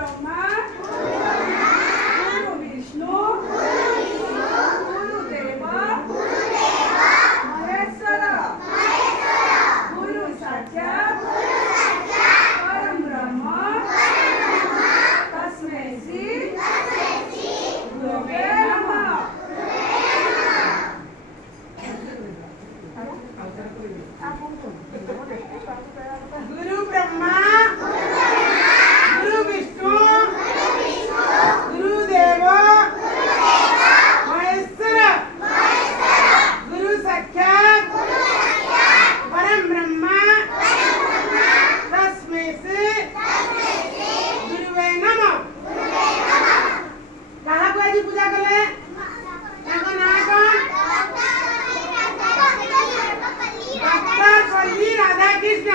ब्रह्मा गुरु विष्णु गुरुदेव महेश्वर गुरु साक्षात् परम ब्रह्म तस्मै श्री गुरवे नमः। गुरु ब्रह्मा गुरु विष्णु गुरुदेव महेश्वर गुरु साक्षात् परम ब्रह्म तस्मै श्री गुरुवे नमः। काहा को आज पूजा कले ताको नाम कोन? डॉक्टर पल्ली राधा कृष्ण।